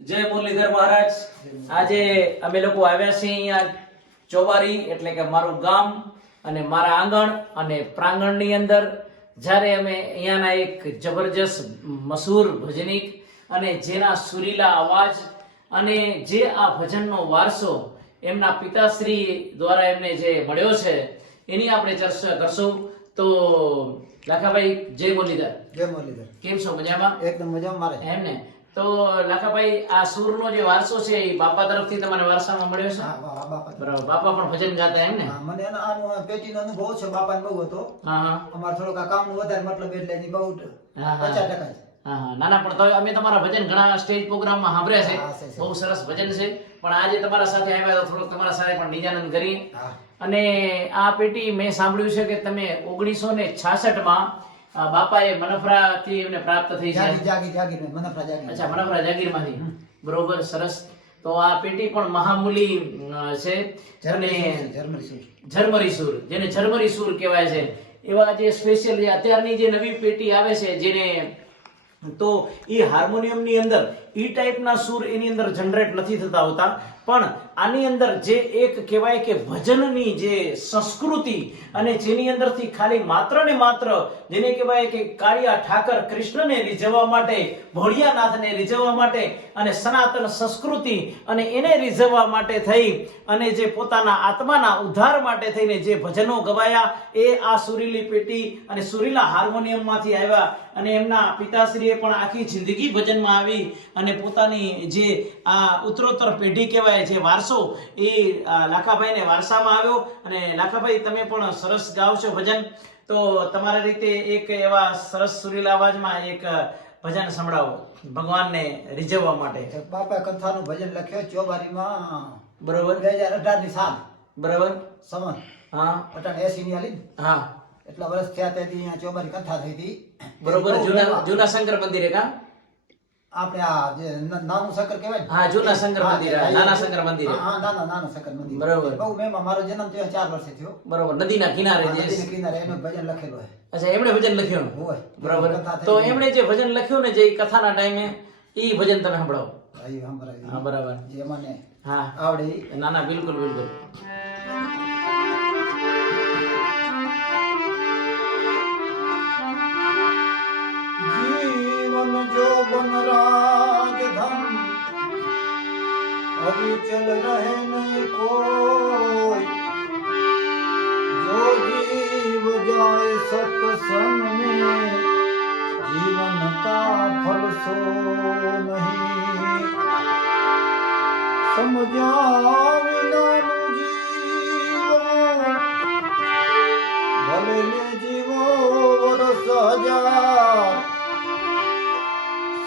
જય મુરલીધર મહારાજ. આજે અમે લોકો આવ્યા છીએ અહીંયા ચોબારી એટલે કે મારું ગામ અને મારા આંગણ અને પ્રાંગણની અંદર. જ્યારે અમે અહીંયાના એક જબરજસ્ત મશહૂર ભજનીક અને જેના સુરીલા અવાજ અને જે આ ભજનનો વારસો એમના પિતાશ્રી દ્વારા એમને જે મળ્યો છે એની આપણે ચર્ચા કરશું. તો લાખાભાઈ જય મુરલીધર. જય મુરલીધર. કેમ છો? મજામાં? એકદમ મજામાં. મારે એમ ને. તો લાખાભાઈ આ સૂરનો જે વારસો છે એ બાપા તરફથી તમારે વારસામાં મળ્યો છે? હા, બાપા. બરાબર. બાપા પણ ભજન ગાતા એમ ને? હા, મને આનો પેટીનો અનુભવ છે. બાપાને બહુ હતો. હા હા અમાર થોડોક આ કામનું વધારે મતલબ એટલે એની બહુ હા, હા. 50% જ. હા હા નાના પણ તો અમે તમારા ભજન ઘણા સ્ટેજ પ્રોગ્રામમાં સાંભળ્યા છે. હા, છે. બહુ સરસ ભજન છે. પણ આજે તમારા સાથે આવ્યા તો થોડોક તમારા સાથે પણ નિજાનંદ કરી. હા. અને આ પેટી મેં સાંભળ્યું છે કે તમે 1966 માં બાપાએ મનફરાથી એમને પ્રાપ્ત થઈ છે. જાગીર મનફરા જાગીર. અચ્છા, મનફરા જાગીરમાંથી. બરોબર, સરસ. તો આ પેટી પણ મહામૂલી છે અને ઝરમરી સૂર, જેને ઝરમરી સૂર કહેવાય છે, એવા જે સ્પેશિયલ અત્યારની જે નવી પેટી આવે છે જેને તો એ હાર્મોનિયમની અંદર ઈ ટાઈપના સૂર એની અંદર જનરેટ નથી થતા હોતા, પણ આની અંદર જે એક કહેવાય કે ભજનની જે સંસ્કૃતિ અને જેની અંદરથી ખાલી માત્ર ને માત્ર જેને કહેવાય કે કાળિયા ઠાકર કૃષ્ણને રીઝવવા માટે, ભોળિયાનાથને રીઝવવા માટે અને સનાતન સંસ્કૃતિ અને એને રીઝવવા માટે થઈ અને જે પોતાના આત્માના ઉદ્ધાર માટે થઈને જે ભજનો ગવાયા એ આ સુરીલી પેટી અને સુરીલા હાર્મોનિયમમાંથી આવ્યા. અને એમના પિતાશ્રીએ પણ આખી જિંદગી ભજનમાં આવી અને પોતાની જે આ ઉત્તરોત્તર પેઢી કહેવાય જે વારસો એ લાખાભાઈને વારસામાં આવ્યો. અને લાખાભાઈ તમે પણ સરસ ગાઓ છો ભજન, તો તમારી રીતે એક એવા સરસ સુરીલા અવાજમાં એક ભજન સંભળાવો ભગવાનને રીઝવવા માટે. બાપાએ કથાનું ભજન લખ્યો ચોબારીમાં. બરોબર. 2018 ની સાલ. બરાબર. સમન. હા. 80 ની આલી. હા. એટલા વર્ષ થયા તેથી અહીંયા ચોબારી કથા થઈ હતી. બરોબર. જૂના શંકર મંદિરે કા? આપણે આ જે નાનું શંકર કહેવાય ને? હા, જૂના શંકર મંદિર, નાના શંકર મંદિરે. હા, નાના શંકર મંદિર. બરોબર. બહુ મેમાં મારો જન્મ થયો 4 વર્ષે થયો. બરોબર. નદીના કિનારે જે નદીના કિનારે એનું ભજન લખેલું છે. અચ્છા, એમણે ભજન લખ્યું? હોય. બરાબર. કથા થઈ તો ગઈ. એમણે જે ભજન લખ્યું ને જે કથાના ટાઈમે ઈ ભજન તમે સંભળાવો. અહીં સંભળાવી. હા, બરાબર. જે મને હા, આવડે ઈ. ના ના, બિલકુલ બિલકુલ. जीवन जो बन राजधन अविचल रहे नहीं कोई, जो जीव जाए सत्संग में जीवन का फल सो नहीं, समझा विनानु जीवन भले ने जीवो वर्ष हजार,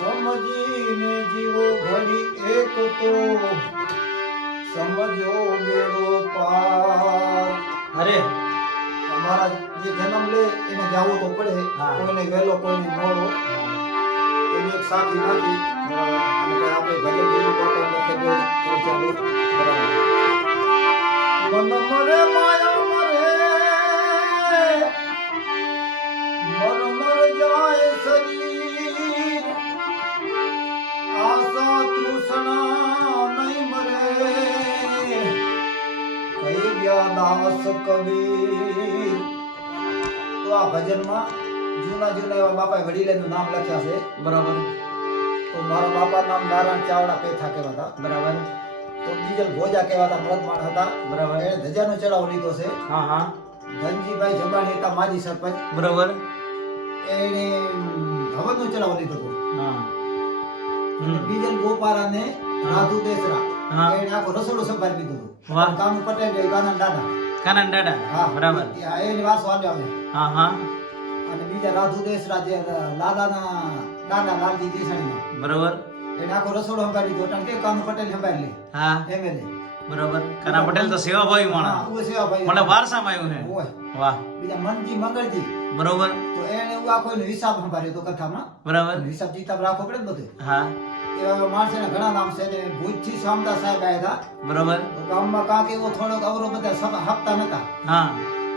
समझीने जीवो घड़ी एक तो समझो बेड़ो पार. અરે हमारा જે જન્મ લે એને જાવું તો પડે. હા. કોઈને વહેલો કોઈને મોડો એની એક સાથી નથી. અને ભાઈ આપણે ભજન જેવું બાપા લખે તો ચાલુ. મન મરે માયા મરે મર મર જાય શરીર, આશા તૃષ્ણા નહીં મરે, કહી ગયા દાસ કબીર. તો આ ભજનમાં જૂના એવા બાપાએ વડીલેનું નામ લખ્યા છે. બરાબર. તો મારા બાપા નામ નારાયણ ચાવડા પેથા કહેવાતા. બરાબર. તો બીજલ ભોજા કહેવાતા મરદમાણ હતા. બરાબર. એને ધજાનો ચડાવો લીધો છે. હા હા. ધનજીભાઈ જબાણી હતા માજી સરપંચ. બરાબર. એને હવનનો ચડાવો લીધો હતો. હા. બીજલ ગોપારાને રાધુ દેસરા હા. એને આખો રસોડો સંભાળી લીધો હતો. વાહ. કાનુ પટેલ એ ગાના દાદા. કાનન દાદા. હા, બરાબર. એની વારસો આવ્યો આવે. હા હા. અને બીજા રાધુ દેસરા જે લાલાના દાદા લાલજી દેસાણીના બરાબર. એને આખો રસોડો સંભાળી દીધો. કારણ કે કાનુ પટેલ સંભાળી લે. હા. એમએલએ. બરાબર. કાના પટેલ તો સેવાભાવી માણસ. હા, ઉભો સેવાભાઈ. મને વારસામાં આવ્યું છે. હોય. વાહ. બીજા મનજી મંગળજી. બરોબર. તો એને એવું આખો એનો હિસાબ સંભાળ્યો તો કથામાં. બરાબર. હિસાબ કિતાબ રાખવો પડે ને બધું. હા. એવા માણસોના ઘણા નામ છે. ને ભુજથી શામદાસ સાહેબ આવ્યા હતા. બરોબર. તો ગામમાં કાંક એવો થોડોક અવરો બધા હપ્તા નતા. હા.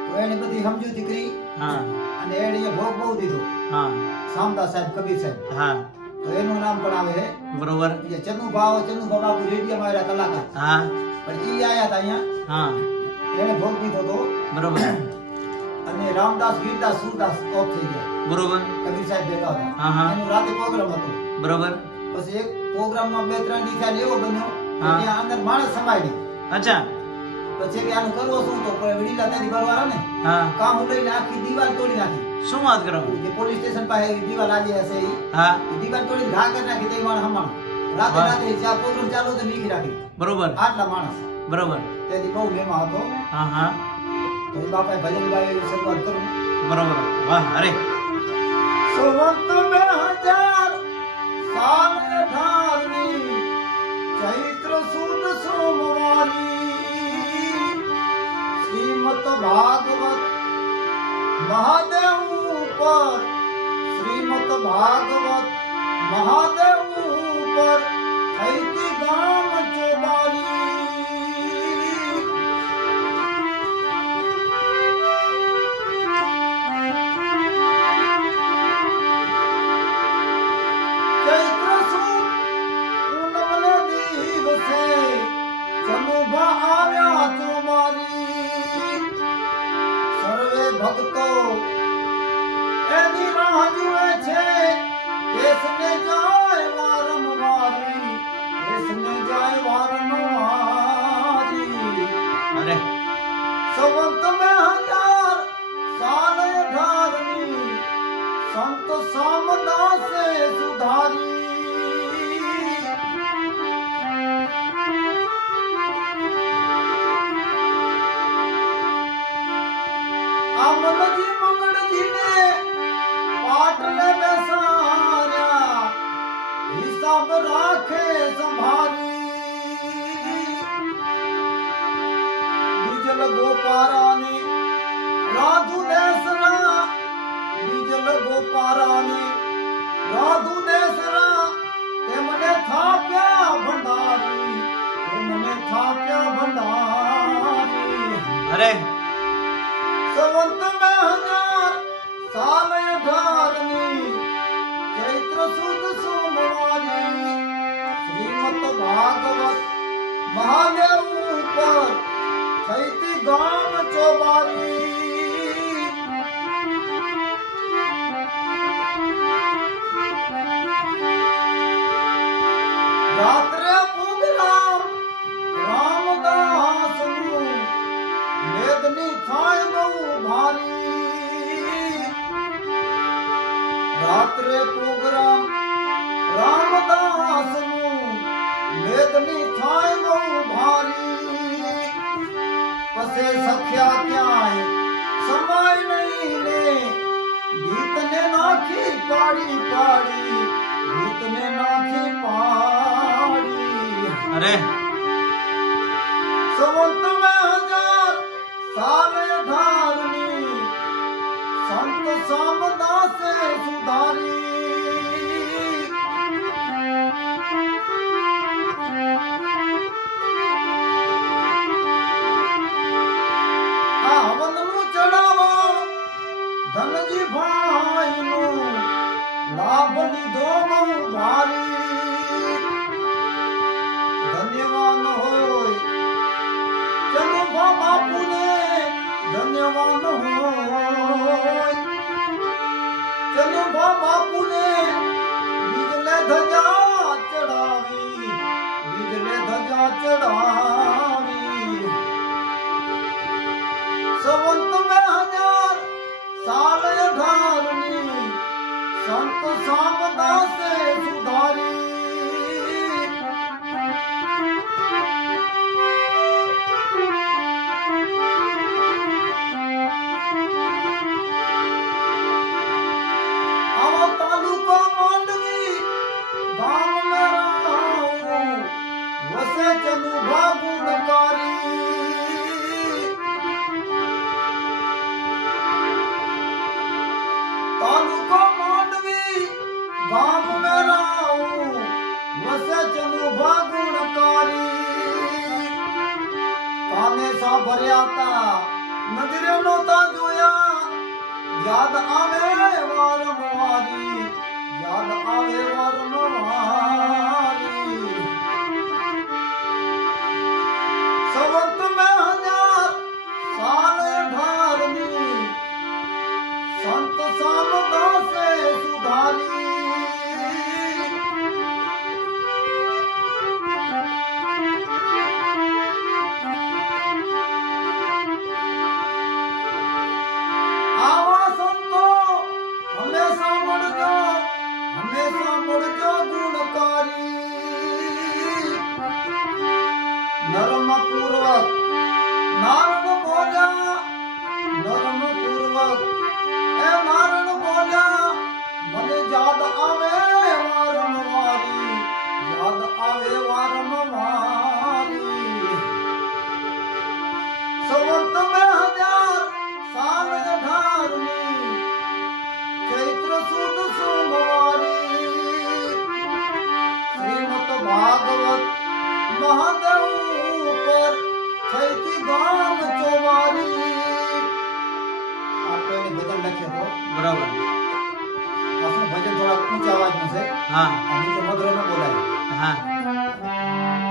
તો એને બધી સમજૂતી કરી હા. અને એને ભોગ બહુ દીધો. હા. શામદાસ સાહેબ, કબીર સાહેબ. હા. તો તો એનું નામ પણ આવે છે. બરોબર. જે ચન્નુભા બાપુ રેડિયોમાં આવ્યા કલાકાર, હા પણ ઈ આયા હતા અહીંયા, હા એને ભોગ દીધો હતો. બરોબર. અને રામદાસ ગીરદાસ સુરદાસ ઓફ થઈ ગયા. બરોબર. કબીર સાહેબ ભેગા હતા. હા હા એનો રાતે પ્રોગ્રામ હતો. બરોબર. પછી એક પ્રોગ્રામમાં 2-3 દિવસ એવો બન્યો કે હા. ત્યાં અંદર માણસ સમાય નહીં. અચ્છા. પછી કે આનું કરવો શું, તો કોઈ વડીલા ત્યાંથી બરવાળા ને હા કામ લઈને આખી દીવાલ તોડી નાખી. શું વાત કરો? જે પોલીસ સ્ટેશન પાસે દીવાલ આવી હશે ઈ હા દીવાલ તોડી ઘા કરી નાખી. તે માણસ હમણાં રાતે વાહ. રાતે જ્યાં પ્રોગ્રામ ચાલુ હતો લીખી રાખી. બરોબર. આટલા માણસ બરોબર. તેથી બહુ મહેમા હતો. હા હા તો એ બાપાએ ભજન ગાવી શરૂઆત કરું. બરોબર. વાહ અરે સુવંત 2000 સાલ 18ની ચૈત્ર સુદ સોમવારી શ્રીમદ ભાગવત મહાદેવ ઉપર, શ્રીમદ ભાગવત મહાદેવ ઉપર થઈતી ગામ ચોબારી. ચૈત્ર સુદ પૂનમને દિવસે ચનુભા આવ્યા ચોબારી. સર્વે ભક્તો એની રાહ જુએ છે, કેસને જાય વારંવારી, કેસને જાય વારંવારી. અરે સંવત 2000 સાલ 18ની સંત સામદાસે સુધારી. આમનજી મંગળજીને પાટલે બેસાડ્યા, હિસાબ રાખે સંભાળી. બીજલ ગોપારાની રાધુ દેસરા, બીજલ ગોપારાની રાધુ દેસરા તેમને થાપ્યા ભંડારી, તેમને થાપ્યા ભંડારી. અરે સંવત 2000 સાલ 18ની ચૈત્ર સુદ સોમવારી શ્રીમદ ભાગવત મહાદેવ ઉપર થઈતી ગામ ચોબારી. રાત્રે પ્રોગ્રામ રામદાસનું મેદની થાય બહુ ભારી. રાત્રે પ્રોગ્રામ રામદાસનું મેદની થાય બહુ ભારી. પસે સખ્યા ક્યાંય સમાય નહીં ને ગીતને નાખી પાડી પાડી, ગીતને નાખી પાડી. અરે સંવત 2000 સાલ 18ની સંત સામદાસે સુધારી. આ હવનનું ચડાવો ધનજી ભાઈનું લાભ લીધો બહુ ભારી. ધન્યવાન હોય ચનુભા બાપુને, ધન્યવાન હોય ચનુભા બાપુને. બીજલે ધજા ચડાવી, બીજલે ધજા ચડાવી. સંવત 2000 સાલ 18ની સંત સામદાસે સુધારી. આવો તાલુકો માંડવી ગામ મેરાવું વસે ચનુભા ગુણકારી. તાલુકો માંડવી ગામ મેરાવું વસે ચનુભા ગુણકારી. કાને સાંભળ્યા તા નજરે નહોતા જોયા, યાદ આવે વારંવારી, યાદ આવે વારંવારી સંવત મેં 1000 સાલ 18મી સંત સામદાસે સુધારી આવા સંતો હંમેશા મળજો ગુણકારી નરમ પૂર્વક નારણ બોલ્યા નરમ પૂર્વક એ નારણ બોલ્યા મને યાદ આવે વારંવારી યાદ આવે વારંવારી સંવત 2000 સાલ 18મી ચૈત્ર સુદ સોમવારી શ્રીમદ ભાગવત મહાદેવ ઉપર થઈથી ગામ ચોવારી આપણે ભજન લખીએ તો બરાબર આપણું ભજન થોડા ઊંચા અવાજનું છે હા અને તો મધુર ન બોલાય હા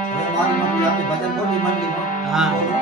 હવે મારી મમ્મી આપણી ભજન બોલી મંડળીમાં હા. બોલો